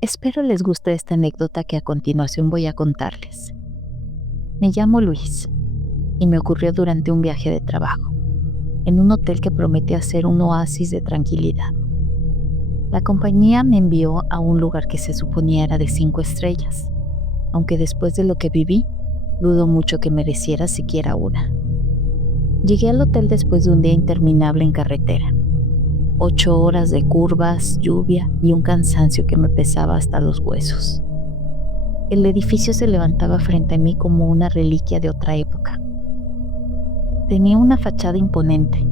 Espero les guste esta anécdota que a continuación voy a contarles. Me llamo Luis y me ocurrió durante un viaje de trabajo, en un hotel que prometía ser un oasis de tranquilidad. La compañía me envió a un lugar que se suponía era de 5 estrellas, aunque después de lo que viví, dudo mucho que mereciera siquiera una. Llegué al hotel después de un día interminable en carretera. 8 horas de curvas, lluvia y un cansancio que me pesaba hasta los huesos. El edificio se levantaba frente a mí como una reliquia de otra época. Tenía una fachada imponente,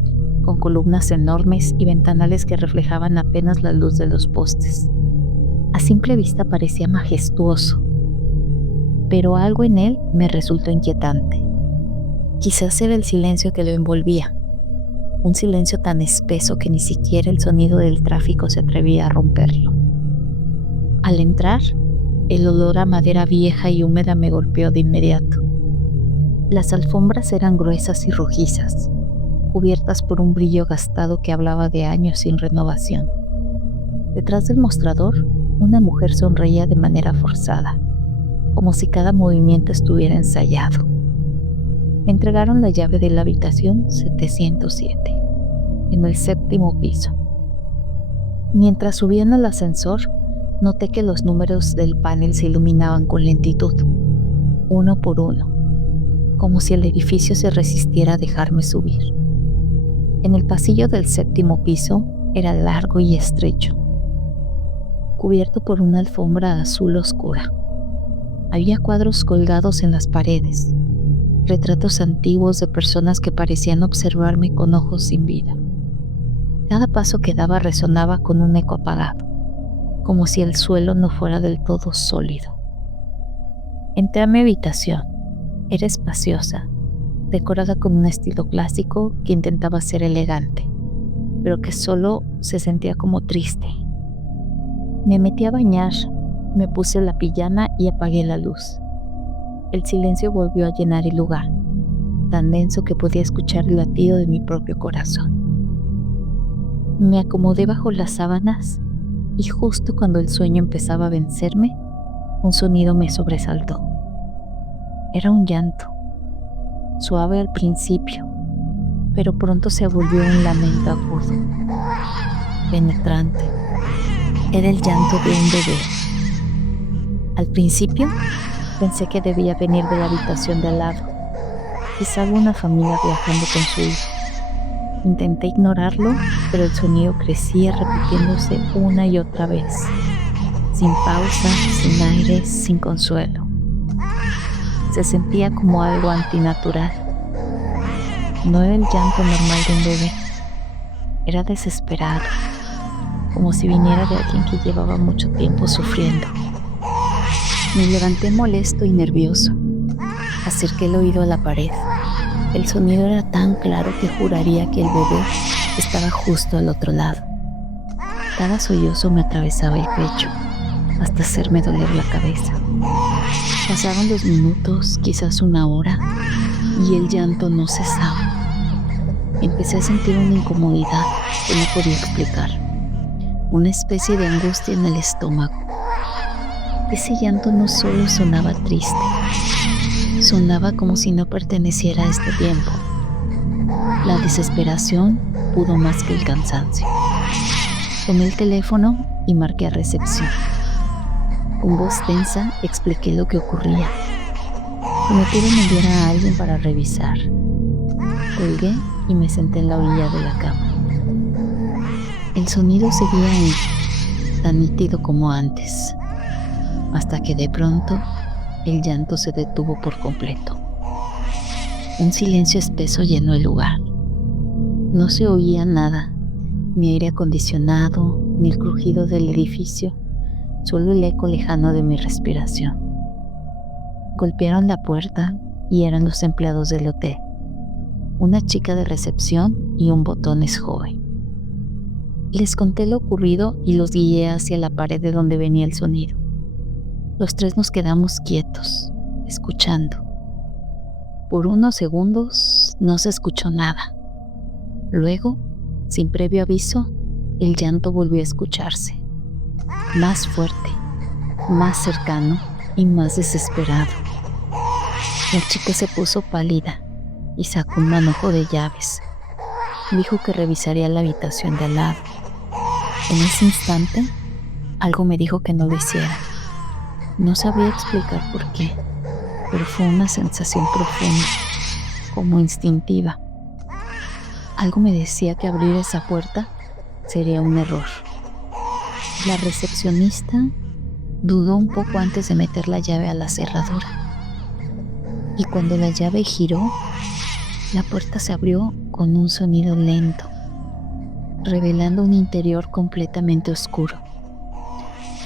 con columnas enormes y ventanales que reflejaban apenas la luz de los postes. A simple vista parecía majestuoso, pero algo en él me resultó inquietante. Quizás era el silencio que lo envolvía. Un silencio tan espeso que ni siquiera el sonido del tráfico se atrevía a romperlo. Al entrar, el olor a madera vieja y húmeda me golpeó de inmediato. Las alfombras eran gruesas y rojizas, cubiertas por un brillo gastado que hablaba de años sin renovación. Detrás del mostrador, una mujer sonreía de manera forzada, como si cada movimiento estuviera ensayado. Me entregaron la llave de la habitación 707, en el 7º piso. Mientras subían al ascensor, noté que los números del panel se iluminaban con lentitud, uno por uno, como si el edificio se resistiera a dejarme subir. En el pasillo del 7º piso era largo y estrecho, cubierto por una alfombra azul oscura. Había cuadros colgados en las paredes, retratos antiguos de personas que parecían observarme con ojos sin vida. Cada paso que daba resonaba con un eco apagado, como si el suelo no fuera del todo sólido. Entré a mi habitación. Era espaciosa, decorada con un estilo clásico que intentaba ser elegante, pero que solo se sentía como triste. Me metí a bañar, me puse la pijama y apagué la luz. El silencio volvió a llenar el lugar, tan denso que podía escuchar el latido de mi propio corazón. Me acomodé bajo las sábanas y justo cuando el sueño empezaba a vencerme, un sonido me sobresaltó. Era un llanto, suave al principio, pero pronto se volvió un lamento agudo, penetrante. Era el llanto de un bebé. Al principio, pensé que debía venir de la habitación de al lado, quizá una familia viajando con su hijo. Intenté ignorarlo, pero el sonido crecía repitiéndose una y otra vez, sin pausa, sin aire, sin consuelo. Se sentía como algo antinatural. No era el llanto normal de un bebé, era desesperado, como si viniera de alguien que llevaba mucho tiempo sufriendo. Me levanté molesto y nervioso. Acerqué el oído a la pared. El sonido era tan claro que juraría que el bebé estaba justo al otro lado. Cada sollozo me atravesaba el pecho, hasta hacerme doler la cabeza. Pasaron los minutos, quizás una hora, y el llanto no cesaba. Empecé a sentir una incomodidad que no podía explicar, una especie de angustia en el estómago. Ese llanto no solo sonaba triste, sonaba como si no perteneciera a este tiempo. La desesperación pudo más que el cansancio. Tomé el teléfono y marqué a recepción. Con voz tensa expliqué lo que ocurría. Prometieron enviar a alguien para revisar. Colgué y me senté en la orilla de la cama. El sonido seguía ahí, tan nítido como antes, hasta que de pronto el llanto se detuvo por completo. Un silencio espeso llenó el lugar. No se oía nada, ni aire acondicionado, ni el crujido del edificio, solo el eco lejano de mi respiración. Golpearon la puerta y eran los empleados del hotel, una chica de recepción y un botones joven. Les conté lo ocurrido y los guié hacia la pared de donde venía el sonido. Los tres nos quedamos quietos, escuchando. Por unos segundos no se escuchó nada. Luego, sin previo aviso, el llanto volvió a escucharse, más fuerte, más cercano y más desesperado. La chica se puso pálida y sacó un manojo de llaves. Dijo que revisaría la habitación de al lado. En ese instante, algo me dijo que no lo hiciera. No sabía explicar por qué, pero fue una sensación profunda, como instintiva. Algo me decía que abrir esa puerta sería un error. La recepcionista dudó un poco antes de meter la llave a la cerradura. Y cuando la llave giró, la puerta se abrió con un sonido lento, revelando un interior completamente oscuro.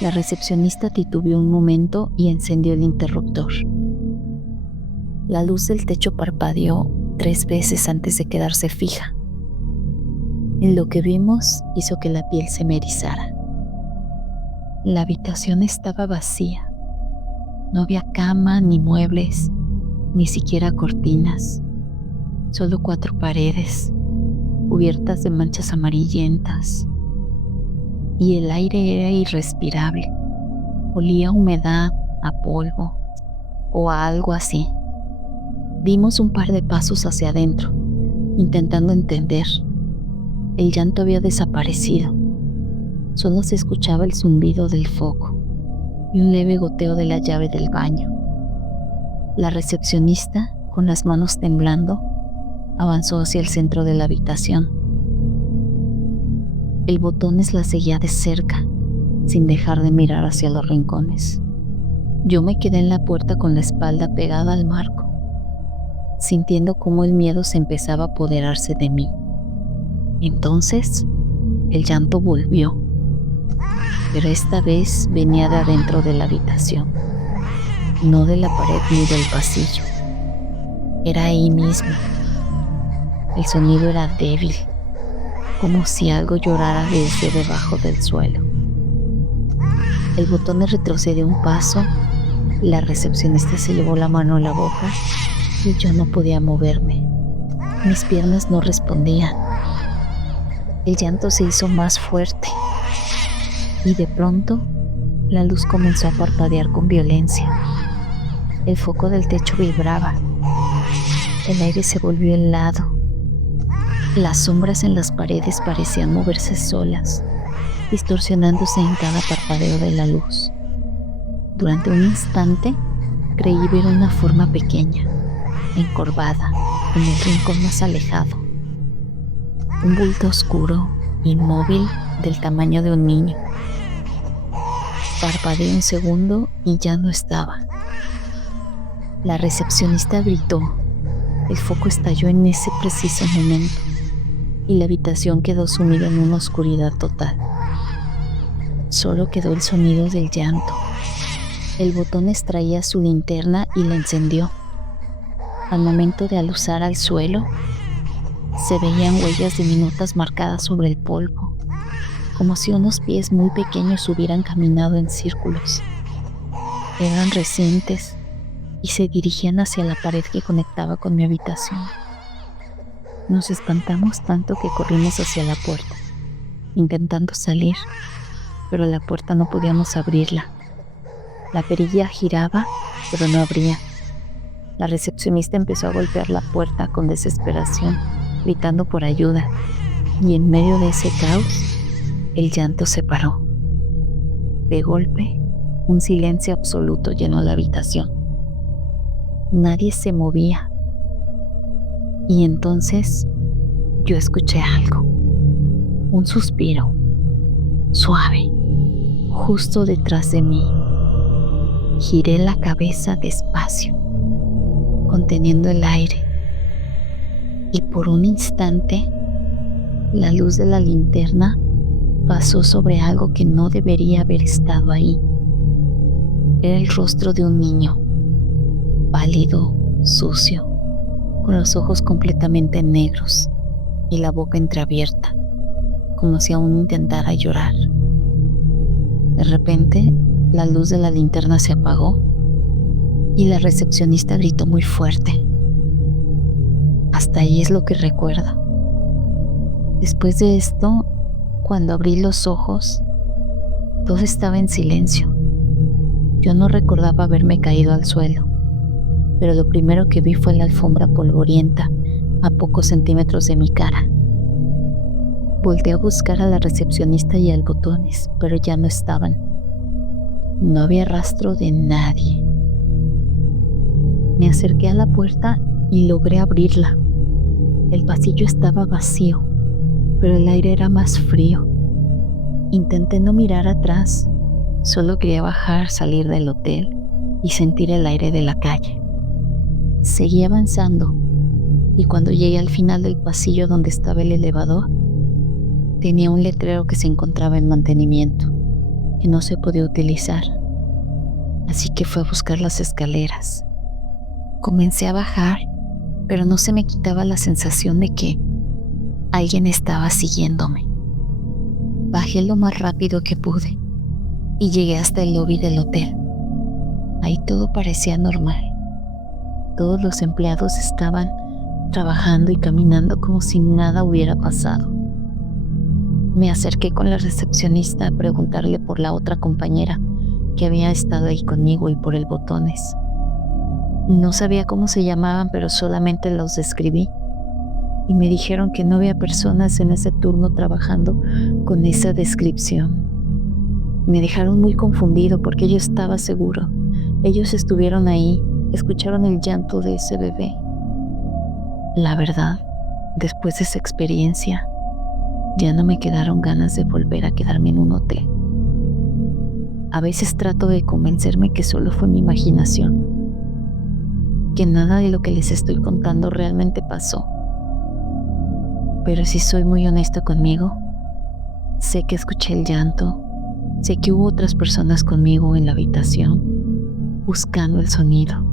La recepcionista titubeó un momento y encendió el interruptor. La luz del techo parpadeó 3 veces antes de quedarse fija. Lo que vimos hizo que la piel se me erizara. La habitación estaba vacía. No había cama, ni muebles, ni siquiera cortinas. Solo 4 paredes, cubiertas de manchas amarillentas. Y el aire era irrespirable. Olía a humedad, a polvo o a algo así. Dimos un par de pasos hacia adentro, intentando entender. El llanto había desaparecido. Solo se escuchaba el zumbido del foco y un leve goteo de la llave del baño. La recepcionista, con las manos temblando, avanzó hacia el centro de la habitación. El botones la seguía de cerca, sin dejar de mirar hacia los rincones. Yo me quedé en la puerta con la espalda pegada al marco, sintiendo cómo el miedo se empezaba a apoderarse de mí. Entonces, el llanto volvió, pero esta vez venía de adentro de la habitación, no de la pared ni del pasillo. Era ahí mismo. El sonido era débil, como si algo llorara desde debajo del suelo. El botón retrocedió un paso, la recepcionista se llevó la mano a la boca y yo no podía moverme. Mis piernas no respondían. El llanto se hizo más fuerte y de pronto la luz comenzó a parpadear con violencia. El foco del techo vibraba. El aire se volvió helado. Las sombras en las paredes parecían moverse solas, distorsionándose en cada parpadeo de la luz. Durante un instante creí ver una forma pequeña, encorvada, en el rincón más alejado. Un bulto oscuro, inmóvil, del tamaño de un niño. Parpadeé un segundo y ya no estaba. La recepcionista gritó. El foco estalló en ese preciso momento y la habitación quedó sumida en una oscuridad total. Solo quedó el sonido del llanto. El botón extraía su linterna y la encendió. Al momento de alusar al suelo, se veían huellas diminutas marcadas sobre el polvo, como si unos pies muy pequeños hubieran caminado en círculos. Eran recientes y se dirigían hacia la pared que conectaba con mi habitación. Nos espantamos tanto que corrimos hacia la puerta, intentando salir, pero la puerta no podíamos abrirla. La perilla giraba, pero no abría. La recepcionista empezó a golpear la puerta con desesperación, gritando por ayuda, y en medio de ese caos, el llanto se paró. De golpe, un silencio absoluto llenó la habitación. Nadie se movía. Y entonces yo escuché algo, un suspiro, suave, justo detrás de mí. Giré la cabeza despacio, conteniendo el aire, y por un instante la luz de la linterna pasó sobre algo que no debería haber estado ahí. Era el rostro de un niño, pálido, sucio, con los ojos completamente negros y la boca entreabierta, como si aún intentara llorar. De repente, la luz de la linterna se apagó y la recepcionista gritó muy fuerte. Hasta ahí es lo que recuerdo. Después de esto, cuando abrí los ojos, todo estaba en silencio. Yo no recordaba haberme caído al suelo, pero lo primero que vi fue la alfombra polvorienta a pocos centímetros de mi cara. Volteé a buscar a la recepcionista y al botones, pero ya no estaban. No había rastro de nadie. Me acerqué a la puerta y logré abrirla. El pasillo estaba vacío, pero el aire era más frío. Intenté no mirar atrás, solo quería bajar, salir del hotel y sentir el aire de la calle. Seguí avanzando y cuando llegué al final del pasillo donde estaba el elevador, tenía un letrero que se encontraba en mantenimiento, que no se podía utilizar. Así que fui a buscar las escaleras. Comencé a bajar, pero no se me quitaba la sensación de que alguien estaba siguiéndome. Bajé lo más rápido que pude y llegué hasta el lobby del hotel. Ahí todo parecía normal. Todos los empleados estaban trabajando y caminando como si nada hubiera pasado. Me acerqué con la recepcionista a preguntarle por la otra compañera que había estado ahí conmigo y por el botones. No sabía cómo se llamaban, pero solamente los describí y me dijeron que no había personas en ese turno trabajando con esa descripción. Me dejaron muy confundido porque yo estaba seguro. Ellos estuvieron ahí, escucharon el llanto de ese bebé. La verdad, después de esa experiencia, ya no me quedaron ganas de volver a quedarme en un hotel. A veces trato de convencerme que solo fue mi imaginación, que nada de lo que les estoy contando realmente pasó. Pero si soy muy honesto conmigo, sé que escuché el llanto, sé que hubo otras personas conmigo en la habitación, buscando el sonido.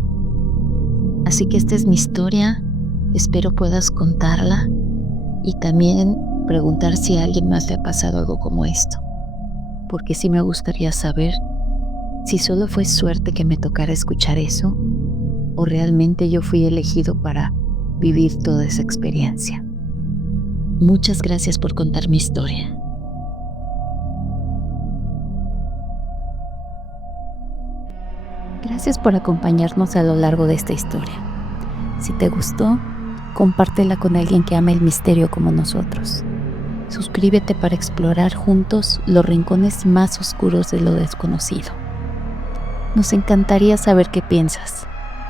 Así que esta es mi historia, espero puedas contarla y también preguntar si a alguien más le ha pasado algo como esto, porque sí me gustaría saber si solo fue suerte que me tocara escuchar eso o realmente yo fui elegido para vivir toda esa experiencia. Muchas gracias por contar mi historia. Gracias por acompañarnos a lo largo de esta historia. Si te gustó, compártela con alguien que ame el misterio como nosotros. Suscríbete para explorar juntos los rincones más oscuros de lo desconocido. Nos encantaría saber qué piensas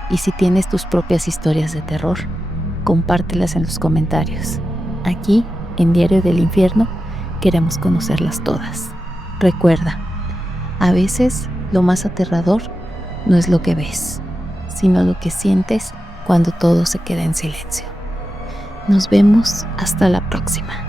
y si tienes tus propias historias de terror, compártelas en los comentarios. Aquí, en Diario del Infierno, queremos conocerlas todas. Recuerda, a veces lo más aterrador no es lo que ves, sino lo que sientes cuando todo se queda en silencio. Nos vemos hasta la próxima.